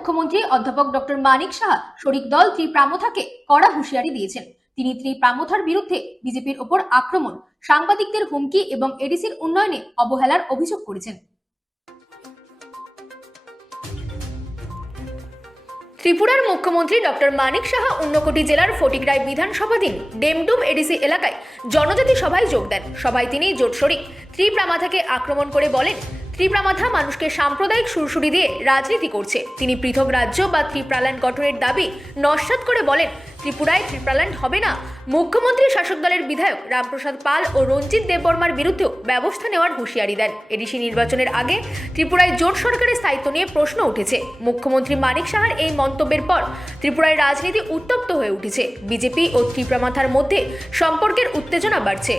মুখ্যমন্ত্রী অধ্যাপক ডক্টর মানিক সাহা শরিক দল ত্রিপ্রামথাকে কড়া হুঁশিয়ারি দিয়েছেন। তিনি ত্রিপ্রামথার বিরুদ্ধে বিজেপির ওপর আক্রমণ, সাংবাদিকদের হুমকি এবং এডিসির উন্নয়নে অবহেলার অভিযোগ করেছেন। ত্রিপুরার মুখ্যমন্ত্রী ডক্টর মানিক সাহা ঊনকোটি জেলার ফটিকরায় বিধানসভাধীন ডেমডুম এডিসি এলাকায় জনজাতি সভায় যোগ দেন। সভায় তিনি জোট শরিক ত্রিপ্রামথাকে আক্রমণ করে বলেন, ত্রিপ্রামথা মানুষকে সাম্প্রদায়িক সুরসুরি দিয়ে রাজনীতি করছে। তিনি পৃথক রাজ্য বা ত্রিপ্রাল্যান্ড গঠনের দাবি নস্যাৎ করে বলেন, ত্রিপুরায় ত্রিপ্রাল্যান্ড হবে না। মুখ্যমন্ত্রী শাসক দলের বিধায়ক রামপ্রসাদ পাল ও রঞ্জিত দেববর্মার বিরুদ্ধেও ব্যবস্থা নেওয়ার হুঁশিয়ারি দেন। এডিসি নির্বাচনের আগে ত্রিপুরায় জোট সরকারের স্থায়িত্ব নিয়ে প্রশ্ন উঠেছে। মুখ্যমন্ত্রী মানিক সাহার এই মন্তব্যের পর ত্রিপুরায় রাজনীতি উত্তপ্ত হয়ে উঠেছে। বিজেপি ও ত্রিপ্রামথার মধ্যে সম্পর্কের উত্তেজনা বাড়ছে।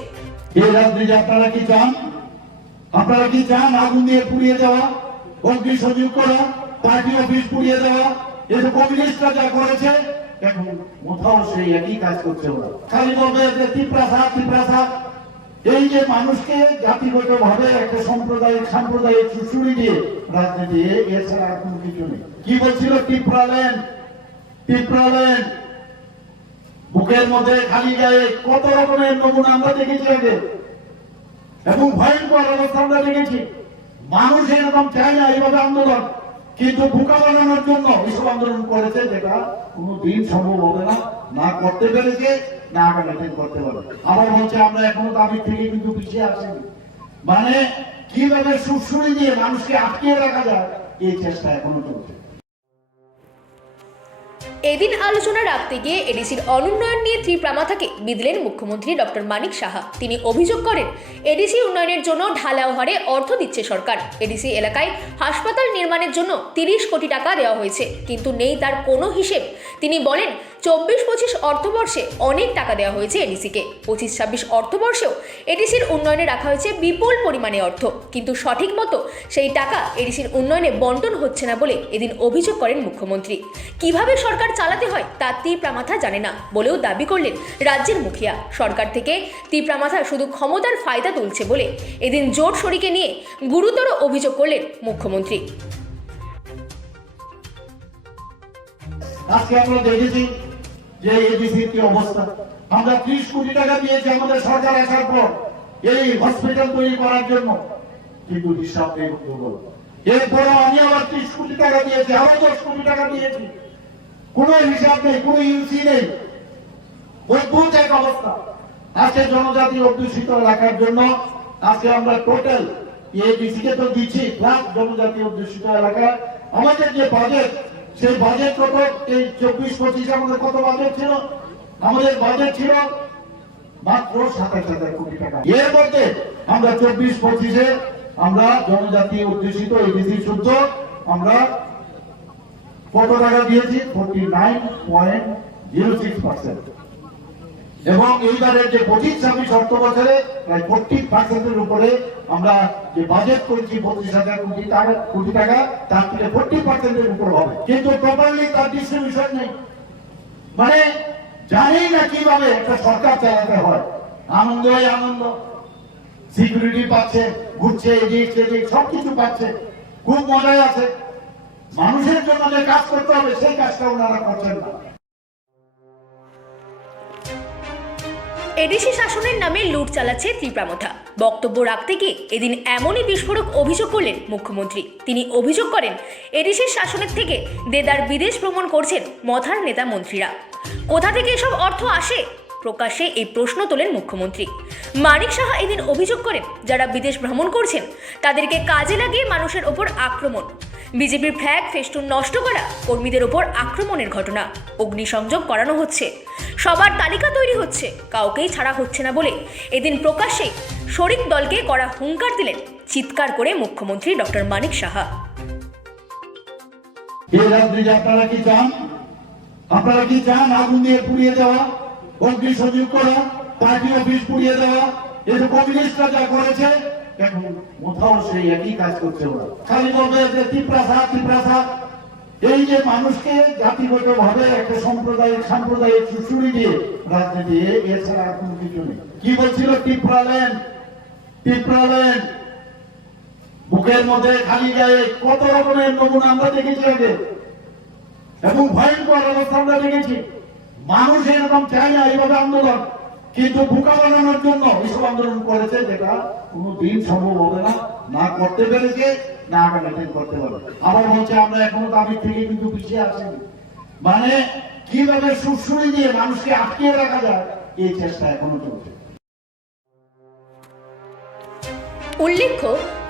আপনারা কি চান আগুন দিয়ে পুড়িয়ে দেওয়া, অগ্নি সজীব করা, পার্টি অফিস পুড়িয়ে দেওয়া? এই কমিউনিস্টরা যা করেছে এখন কোথাও সেই একই কাজ করছে। ওরা খালি বলবে যে ত্রিপ্রাসা। এই যে মানুষকে জাতিগত ভাবে একটা সাম্প্রদায়িক সুশুরি দিয়ে রাজনীতি, এছাড়া আর কোনো কিছু নেই। কি বলছিল? ত্রিপ্রাল্যান্ড। বুকের মধ্যে খালি গায়ে কত রকমের নমুনা আমরা দেখেছি আগে, এবং ভয়ঙ্কর অবস্থা আমরা দেখেছি। মানুষ এরকম চায় না এইভাবে আন্দোলন, কিন্তু বোকা বানানোর জন্য এসব আন্দোলন করেছে, যেটা কোনোদিন সম্ভব হবে না। না করতে পেরেছে, না আগামী দিন করতে পারবে। আবার বলছে আমরা এখনো দাবি থেকে কিন্তু পিছিয়ে আসেনি। মানে কিভাবে সুরসুরি দিয়ে মানুষকে আটকিয়ে রাখা যায়, এই চেষ্টা এখনো চলছে। এদিন আলোচনা রাখতে গিয়ে এডিসির অনুন্নয়ন নিয়ে ত্রিপ্রামথাকে বিদলেন মুখ্যমন্ত্রী ডক্টর মানিক সাহা। তিনি অভিযোগ করেন, এডিসি উন্নয়নের জন্য ঢালাও হারে অর্থ দিচ্ছে সরকার। এডিসি এলাকায় হাসপাতাল নির্মাণের জন্য 30 কোটি টাকা দেওয়া হয়েছে, কিন্তু নেই তার কোনো হিসেব। তিনি বলেন, 24-25 অর্থবর্ষে অনেক টাকা দেওয়া হয়েছে এডিসিকে। 25-26 অর্থবর্ষেও এডিসির উন্নয়নে রাখা হয়েছে বিপুল পরিমাণে অর্থ, কিন্তু সঠিক মতো সেই টাকা এডিসির উন্নয়নে বন্টন হচ্ছে না বলে এদিন অভিযোগ করেন মুখ্যমন্ত্রী। কিভাবে সরকার চালাতে হয় তা ত্রিপ্রামথা জানে না বলেও দাবি করলেন রাজ্যের মুখিয়া। সরকার থেকে ত্রিপ্রামথা শুধু ক্ষমতার ফায়দা তুলছে বলে এদিন জোট শরিকে নিয়ে গুরুতর অভিযোগ করলেন মুখ্যমন্ত্রী। আজকে আমরা দেখেছি যে এডিসির কি অবস্থা। আমরা 30 কোটি টাকা দিয়েছি আমাদের সরকার আসার পর এই হসপিটাল তৈরি করার জন্য, কিন্তু হিসাব নেই। এরপর আমি আবার 30 কোটি টাকা দিয়েছি, আরো 10 কোটি টাকা দিয়েছি, কোনো হিসাব নেই, কোনো ইউসি নেই। অদ্ভুত এক অবস্থা। আজকে জনজাতি অধ্যুষিত এলাকার জন্য আজকে আমরা টোটাল এডিসিকে তো দিচ্ছি, প্লাস জনজাতি অধ্যুষিত এলাকা আমাদের যে বাজেট, সেই বাজেট কত? এই 24-25 আমাদের কত বাজেট ছিল? আমাদের বাজেট ছিল মাত্র 27,000 কোটি টাকা। এর মধ্যে আমরা 24-25-এ আমরা জনজাতি অধ্যুষিত এডিসি শুদ্ধ আমরা কত টাকা দিয়েছি? 49.06%। এবং এইবারের যে 25-26 অর্থ বছরে প্রায় 40%-এর উপরে আমরা যে বাজেট করেছি 25,000 কোটি টাকা, তার থেকে 40%-এর উপর হবে, কিন্তু প্রপারলি তার ডিস্ট্রিবিউশন নেই। মানে জানেই না কিভাবে একটা সরকার চালাতে হয়। আনন্দ হয় আনন্দ, সিকিউরিটি পাচ্ছে, ঘুরছে, এদিক সেদিক সবকিছু পাচ্ছে, খুব মজায় আছে। মানুষের জন্য যে কাজ করতে হবে সেই কাজটা ওনারা করছেন না। এডিসি শাসনের নামে লুট চালাচ্ছে ত্রিপ্রামথা। বক্তব্য রাখতে গিয়ে এদিন এমনই বিস্ফোরক অভিযোগ করলেন মুখ্যমন্ত্রী। তিনি অভিযোগ করেন, এডিসির শাসনের থেকে দেদার বিদেশ ভ্রমণ করছেন মথার নেতা মন্ত্রীরা। কোথা থেকে এসব অর্থ আসে? প্রকাশ্যে এই প্রশ্ন তোলেন মুখ্যমন্ত্রী। মানিক সাহা এদিন অভিযোগ করেন, যারা বিদেশ ভ্রমণ করছেন তাদেরকে কাজে লাগিয়ে মানুষের ওপর আক্রমণ, বিজেপির ফ্ল্যাগ ফেস্টুন নষ্ট করা, কর্মীদের ওপর আক্রমণের ঘটনা, অগ্নিসংযোগ করানো হচ্ছে, সবার তালিকা তৈরি হচ্ছে, কাউকেই ছাড়া হচ্ছে না বলে এদিন প্রকাশ্যে শরিক দলকে কড়া হুঙ্কার দিলেন চিৎকার করে মুখ্যমন্ত্রী ডক্টর মানিক সাহা। আপনারা কি চান আগুন দিয়ে পুড়িয়ে দেওয়া, অগ্নি সজীব করা, পার্টি অফিস পুড়িয়ে দেওয়া? এই কমিউনিস্টরা যা করেছে এখন কোথাও সেই একই কাজ করছে। ওরা খালি বলবে যে ত্রিপ্রাসা। এই যে মানুষকে জাতিগত ভাবে একটা সাম্প্রদায়িক সুশুরি দিয়ে রাজনীতি, এছাড়া আর কোনো কিছু নেই। কি বলছিল? ত্রিপ্রাল্যান্ড। বুকের মধ্যে খালি গায়ে কত রকমের নমুনা আমরা দেখেছি আগে, এবং ভয়ঙ্কর অবস্থা আমরা দেখেছি। মানুষ এরকম চায় না এইভাবে আন্দোলন, কিন্তু বোকা বানানোর জন্য এসব আন্দোলন করেছে, যেটা কোনোদিন সম্ভব হবে না, না করতে পেরেছে, না আগামী দিন করতে পারবে। আবার বলছে আমরা এখনো দাবি থেকে কিন্তু পিছিয়ে আছি, মানে কিভাবে সুরসুরি দিয়ে মানুষকে আটকিয়ে রাখা যায় এই চেষ্টা এখনো চলছে। উল্লেখ্য,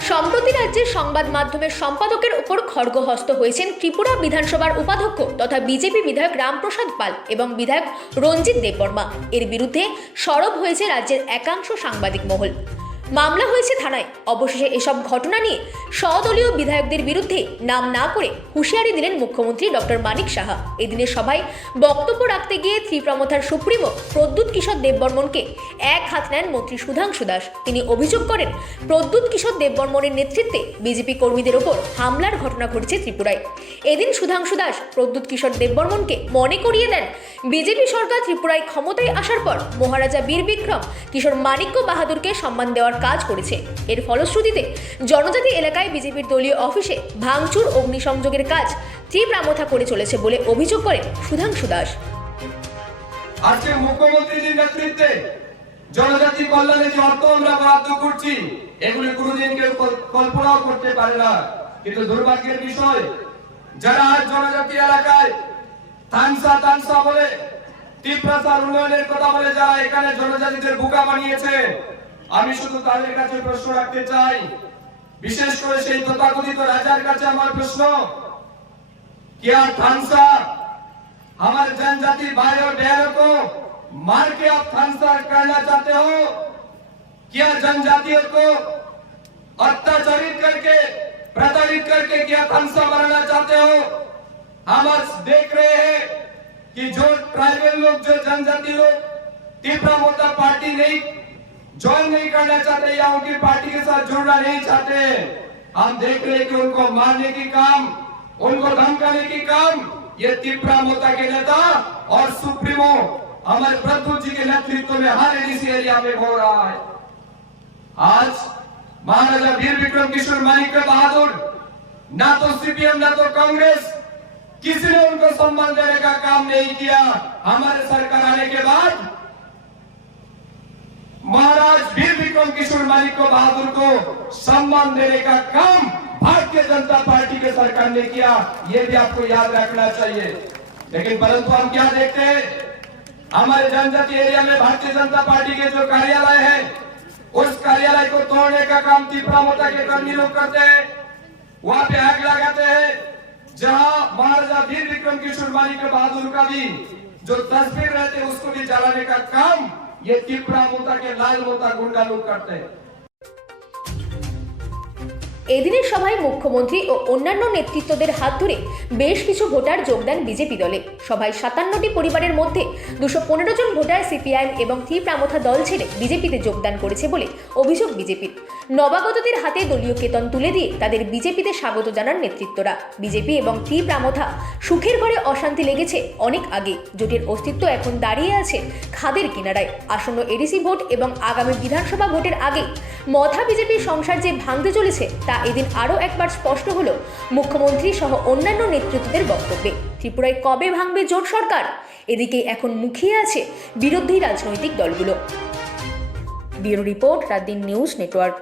সম্প্রতি রাজ্যের সংবাদ মাধ্যমের সম্পাদকের উপর খড়গহস্ত হয়েছেন ত্রিপুরা বিধানসভার উপাধ্যক্ষ তথা বিজেপি বিধায়ক রামপ্রসাদ পাল এবং বিধায়ক রঞ্জিত দেববর্মা। এর বিরুদ্ধে সরব হয়েছে রাজ্যের একাংশ সাংবাদিক মহল। মামলা হয়েছে থানায়। অবশেষে এসব ঘটনা নিয়ে স্বদলীয় বিধায়কদের বিরুদ্ধে নাম না করে হুঁশিয়ারি দিলেন মুখ্যমন্ত্রী ডক্টর মানিক সাহা। এদিনের সভায় বক্তব্য রাখতে গিয়ে ত্রিপ্রামথার সুপ্রিমো প্রদ্যুৎ কিশোর দেববর্মণকে এক হাত নেন মন্ত্রী সুধাংশু দাস। তিনি অভিযোগ করেন, প্রদ্যুৎ কিশোর দেববর্মণের নেতৃত্বে বিজেপি কর্মীদের ওপর হামলার ঘটনা ঘটেছে ত্রিপুরায়। এদিন সুধাংশু দাস প্রদ্যুৎ কিশোর দেববর্মণকে মনে করিয়ে দেন, বিজেপি সরকার ত্রিপুরায় ক্ষমতায় আসার পর মহারাজা বীর বিক্রম কিশোর মানিক্য বাহাদুরকে সম্মান দেওয়ার কাজ করেছে। এর ফলশ্রুতিতে জনজাতি এলাকায় বিজেপির দলীয় অফিসে ভাঙচুর, অগ্নিসংযোগের কাজ ত্রিপ্রামথা করে চলেছে বলে অভিযোগ করেন সুধাংশু দাস। আজকে মুখ্যমন্ত্রীর নেতৃত্বে জনজাতি কল্যাণে যে অর্থ আমরা বরাদ্দ করছি, এগুলি কোনোদিন কেউ কল্পনাও করতে পারে না। কিন্তু দুর্ভাগ্যের বিষয়, যারা আজ জনজাতি এলাকায় তানসা বলে, তীব্রতার উন্নয়নের কথা বলে, যারা এখানে জনজাতিদের বোকা বানিয়েছে, আমি শুধু তাদের কাছে প্রশ্ন রাখতে চাই, বিশেষ করে সেই তথাকথিত রাজার কাছে আমার প্রশ্ন, क्या थानसा हमारे जनजाति भाई और बहनों को मार के आप थानसा करना चाहते हो? क्या जनजातियों को अत्याचारित करके, प्रताड़ित करके क्या थानसा बनाना चाहते हो? हम आज देख रहे हैं कि जो ट्राइबल लोग, जो जनजाति लोग तीव्रता पार्टी नहीं ज्वाइन नहीं करना चाहते या उनकी पार्टी के साथ जुड़ना नहीं चाहते, हम देख रहे हैं कि उनको मारने की काम, उनको धमकाने की काम ये तीव्रता के नेता और सुप्रीमो हमारे प्रद्युत जी के नेतृत्व में हर एडीसी एरिया में हो रहा है। आज महाराजा वीर विक्रम किशोर मानिक बहादुर, ना तो सीपीएम ना तो कांग्रेस, किसी ने उनको सम्मान देने का काम नहीं किया। हमारे सरकार आने के बाद महाराज वीर विक्रम किशोर मानिक बहादुर को सम्मान देने का काम भारतीय जनता पार्टी के सरकार ने किया, ये भी आपको याद रखना चाहिए। लेकिन परंतु हम क्या देखते हैं, हमारे जनजाति एरिया में भारतीय जनता पार्टी के जो कार्यालय है, उस कार्यालय को तोड़ने का काम तीव्रता के कर्मी लोग करते हैं, वहां पे आग लगाते हैं। जहां महाराजा वीर विक्रम किशोर मानिक बहादुर का भी जो तस्वीर रहते हैं, उसको भी जलाने का काम ये তীব্রতা के लाल मोता गुंडा लोग करते हैं। এদিনের সভায় মুখ্যমন্ত্রী ও অন্যান্য নেতৃত্বদের হাত ধরে বেশ কিছু ভোটার যোগ দেন বিজেপি দলে। সভায় 57টি পরিবারের মধ্যে 215 জন ভোটার সিপিআইএম এবং ত্রিপ্রামথা দল ছেড়ে বিজেপিতে যোগদান করেছে বলে অভিযোগ বিজেপির। নবাগতদের হাতে দলীয় কেতন তুলে দিয়ে তাদের বিজেপিতে স্বাগত জানান নেতৃত্বরা। বিজেপি এবং ত্রিপ্রামথা সুখের ঘরে অশান্তি লেগেছে অনেক আগে। জোটের অস্তিত্ব এখন দাঁড়িয়ে আছে খাদের কিনারায়। আসন্ন এডিসি ভোট এবং আগামী বিধানসভা ভোটের আগে মথা বিজেপির সংসার যে ভাঙতে চলেছে তা এদিন আরও একবার স্পষ্ট হলো মুখ্যমন্ত্রী সহ অন্যান্য নেতৃত্বদের বক্তব্যে। ত্রিপুরায় কবে ভাঙবে জোট সরকার, এদিকে এখন মুখিয়ে আছে বিরোধী রাজনৈতিক দলগুলো। Bureau report, রাতদিন news network.